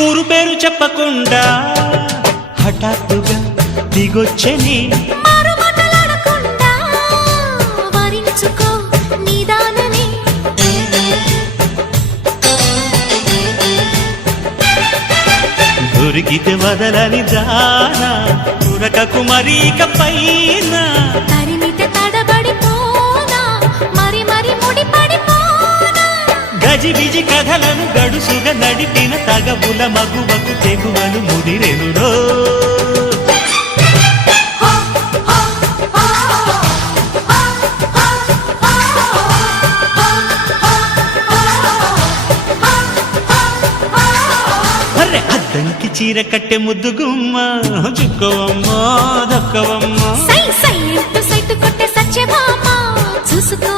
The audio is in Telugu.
ఊరు పేరు చెప్పకుండా హఠాత్తుగా దిగొచ్చని దొరికితే వదలని జానా ఉరకకు మరీక పైన తరిమితే తడబడిపోనా మరి మరి ముడిపడిపోనా గజిబిజి కథలను గడుసుగా నడిపిన తగబుల మగువకు తెగువలు ముదిరెనురో అద్దంకి చీర కట్టె ముద్దుగుమ్మ చుక్కవమ్మా దక్కవమ్మా సై సై సైటు కొట్టే సత్యభామ చూసుకో